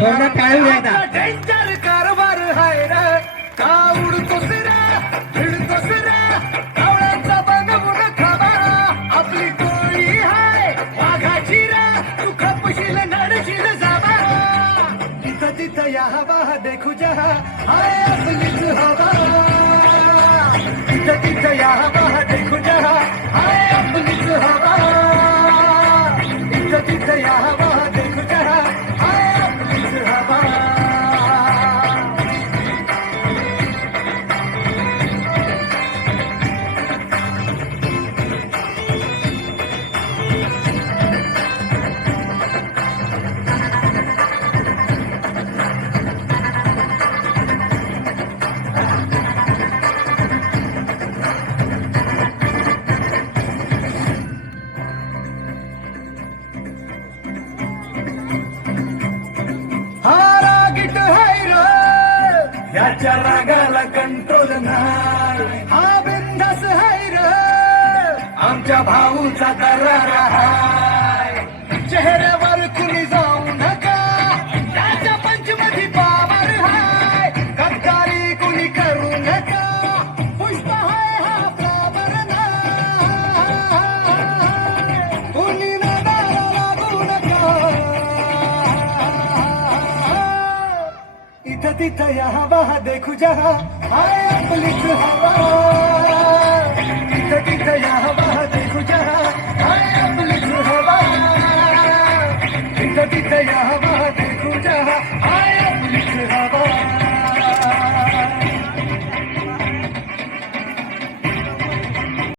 जोरात टाळ्या द्यायचा. डेंजर कारभार हाय रे का उडतोस रे भिडतोस रे कावळ्याचा बघून खाबा आपली टोळी हाय वाघाची रे तू खपशील नडशील जाबा इथं तिथं या हवा देखू जहा हाय आपलीच हवा इथं तिथं या हवा देखू जहा हाय आपलीच हवा इथं तिथं या हवा देखू जहा हाय आपलीच हवा हा रागीट हाय र याच्या रागाला कंट्रोल नाही हा बिंदास हाय र आमच्या भाऊचा दरार हाय चेहऱ्यावर कुणी जाऊ नका त्याच्या पंचमधी पावर हाय गद्दारी कुणी करू नका पुष्प हाय हा फ्लावर नाही कुणी नादाला लागू नका इथं तिथं या हवा देखू जहा हाय आपलीच हवा इथं तिथं